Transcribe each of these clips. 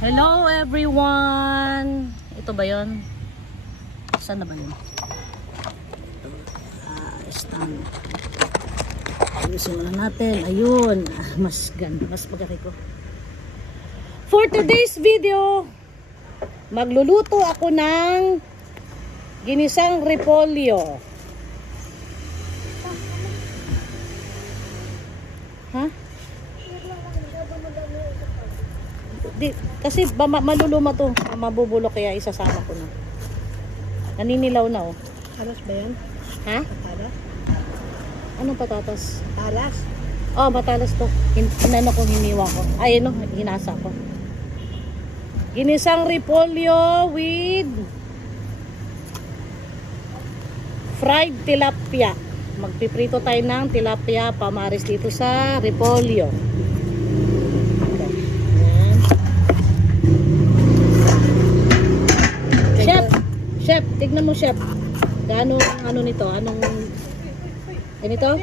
Hello everyone! Ito ba yun? Saan na ba yun? Stand. Ayusin na natin. Ayun. Mas pagkari ko. For today's video, magluluto ako ng ginisang repolyo. Ha? Kasi maluluma to, mabubulok kaya isasama ko na. Naninilaw na oh. Alas ba yan? Ha? Patalas? Anong patatas? Alas? Oh, matalas to. Inano ko, hiniwa ko. Ay, ano, hinasa ko. Ginisang repolyo with fried tilapia. Magpiprito tayo ng tilapia pamaris dito sa repolyo. Chef, tignan mo chef. Gaano ang ano nito? Anong ganito?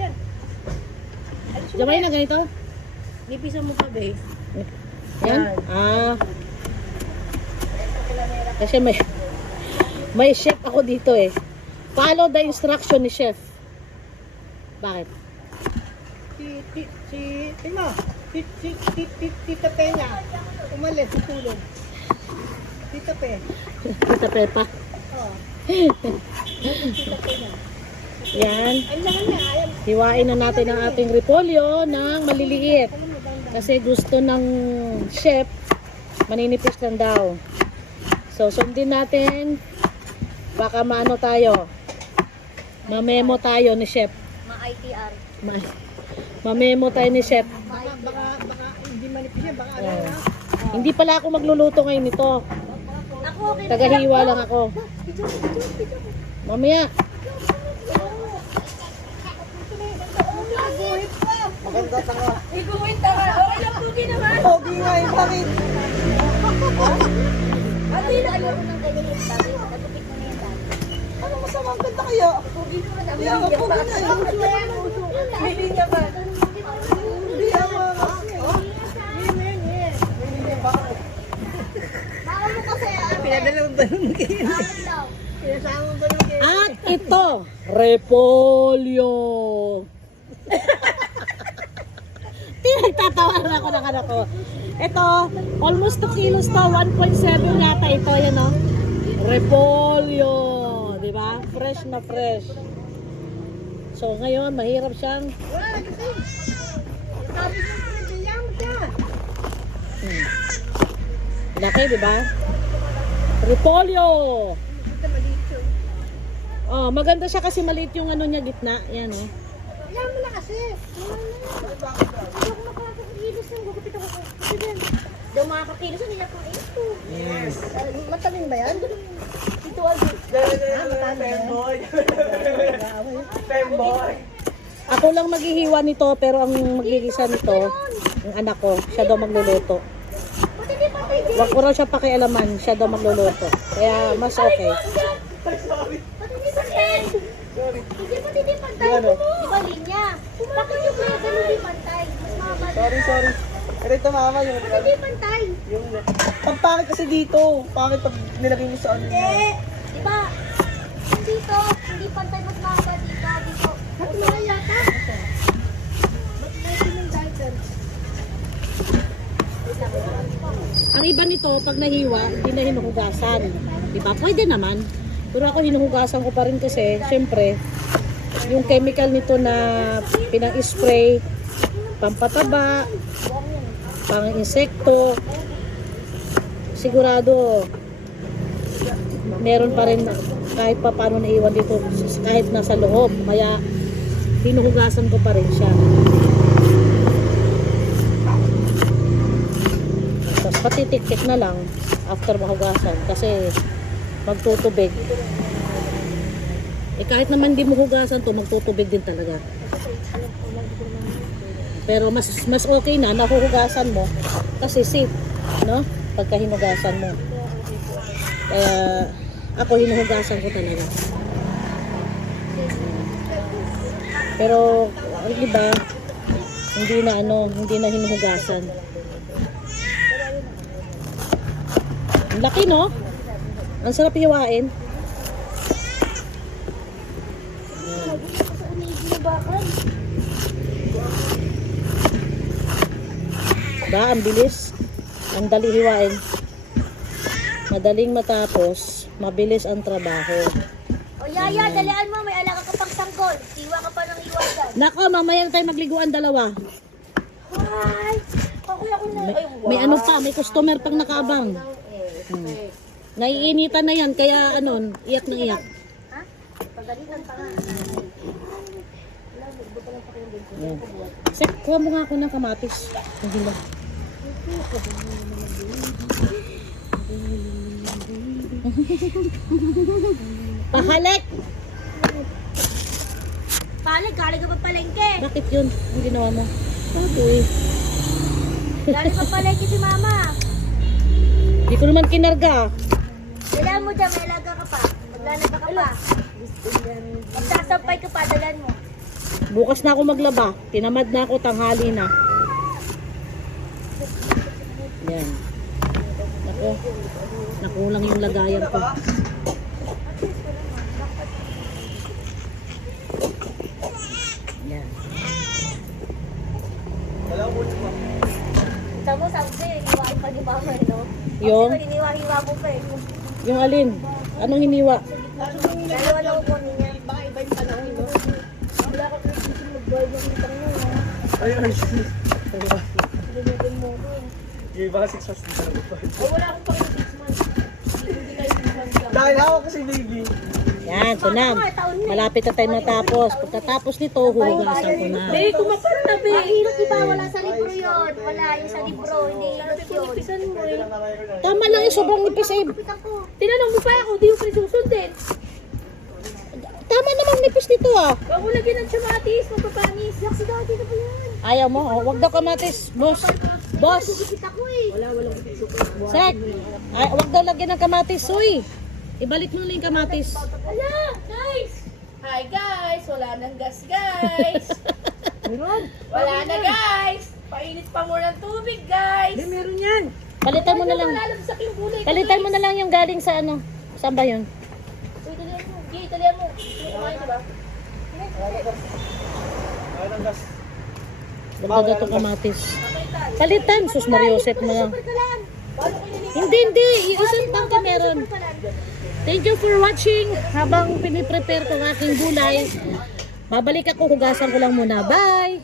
Jamay na ganito? Nipisan mo pa, babe. Yan? Kasi may chef ako dito eh. Follow the instruction ni chef. Bakit? Tita Peña. Umalis, tutulog. Tita Pe. Tita Pepa. Oh. Tita Peña. Yan. Andiyan na, ayan. Hiwain na natin ang ating repolyo ng maliliit. Kasi gusto ng chef, maninipis lang daw. So, sundin natin. Baka maano tayo. Mamemo tayo ni chef. Ma-ITR. Mamemo tayo ni chef. Baka hindi manipis yan. Baka ano na. Hindi pala ako magluluto ngayon nito. Tagahiwa lang ako. Mamaya. Maganda tanga. Iguwit na nga. Okay lang, Pugi naman. Pogi nga yung bakit. Ano yun? Ayoko ng ganyan yung sabi. Natupit mo na yan dati. Ano masama ang ganda kaya? Pugi naman. Hindi ako pogi na yun. May linya ba? Hindi ako. Baka mo kasi Pinadalong-dalong kayo. Pinasama-dalong kayo. At ito, repolyo. Nagtatawanan ako ng anak ko. Ito, almost 2 kilos to, 1.7 yata ito, yan o. Repolyo, di ba? Fresh na fresh. So ngayon, mahirap siyang laki, di ba? Repolyo. Oh, maganda siya kasi maliit yung ano niya gitna, yan eh. Ayan mo na kasi. daw makakakilos ang nila kung ito. Yes. Mataling ba yan? Ito agad. Femboy. Ako lang maghihiwa nito pero ang magigisa nito, ang anak ko, siya daw magluluto. Ba't hindi pa tayo? Wag ko raw siya pakialaman, siya daw magluluto. Kaya mas okay. Ba't hindi pantay? Hindi pantay mo? Di ba linya? Bakit yung mga ganun di pantay? Mas mahaba. Sorry. Ito mama yung Ba't hindi pantay? pangpangit kasi dito. Pangit pag nilagay mo sa ano. Di ba? Dito, hindi pantay, mas mahaba dito. Dito. Ba't mga yata? Ba't may pinintay dyan? Ang iba nito, pag nahiwa, hindi na hinuhugasan. Diba? Pwede naman. Pero ako hinuhugasan ko pa rin kasi, syempre, yung chemical nito na pinang-spray, pampataba, pang-insekto, sigurado, meron pa rin kahit pa paano naiwan dito, kahit nasa loob. Kaya, hinuhugasan ko pa rin siya. Tapos patitik-tik na lang after mahugasan kasi magtutubig. Eh kahit naman di mo hugasan to, magtutubig din talaga. Pero mas okay na nahuhugasan mo kasi safe, no? Pagka hinugasan mo. Kaya ako hinuhugasan ko talaga. Pero di ba? Hindi na hinuhugasan. Ang laki, no? Ang sarap hiwain. Sa unigi na bakal. Ba, ang bilis. Ang dali hiwain. Madaling matapos, mabilis ang trabaho. O Yaya, dalian mo. May alaga ka pang sanggol. Siwa ka pa ng iwasan. Nako, mamaya na tayo magliguan dalawa. Hi! Ako na. May ano pa, may customer pang nakaabang. Naiinitan na yan, kaya ano, iyak na iyak. Ha? Pagalitan pa nga. Yan. Sek, kuha mo nga ako ng kamatis. Hindi lang. Pahalik! Palig, galing ka pa palengke. Bakit yun? Ang ginawa mo? Sabi. Galing pa palengke si mama. Hindi ko naman kinarga. Dalian mo dyan, may alaga ka pa. Maglalaba ka pa. Magsasampay ka pa, dalian mo. Bukas na ako maglaba. Tinamad na ako, tanghali na. Yan. Nako. Nakulang yung lagayan ko. Yan. Tama mo, sabi sa'yo, iniwain pa ni mama, no? Yung? Kasi iniwa-hiwa mo pa eh. Yung alin? Anong hiniwa? Dalawa na upo niya. Ayun. Yung baka 6 months dito na Oh, wala akong pang 6 months. Hindi kayo 6 months lang. Dahil ako kasi baby. Yan, sunam. Malapit na tayo matapos. Pagkatapos nito, huhugasan ko na. Babe, kumapal na, babe. Mahirap, diba? Wala sa libro yun. Wala yung sa libro. Hindi hilot yun. Pisan mo eh. Tama lang yung sobrang nipis eh. Tinanong mo pa ako, di yung prisusundin. Tama namang nipis nito ah. Huwag mo lagyan ng chamatis, magpapanis. Yak si daddy na ba yan? Ayaw mo? Oh, wag daw kamatis. Boss. Boss. Kita ko eh. Sek. Ay, wag daw lagyan ng kamatis. Uy. Ibalik mo na yung kamatis. Ala, guys! Hi guys! Wala nang gas guys! Wala na guys! Painit pa mo ng tubig guys! Meron yan. Palitan mo na lang. Malalabsak yung gulay. Palitan mo na lang yung galing sa ano. Saan ba yun? Uy, dalihan mo. Gay, dalihan mo. Hindi kumain, diba? Ayun ang gas. Dagdag itong kamatis. Palitan. Sus Marioset mo lang. Super kalan! Paano ko nililipat? Hindi. Isang tangka meron. Super kalan. Thank you for watching. Habang piniprepare ko ang aking gulay, babalik ako, hugasan ko lang muna. Bye!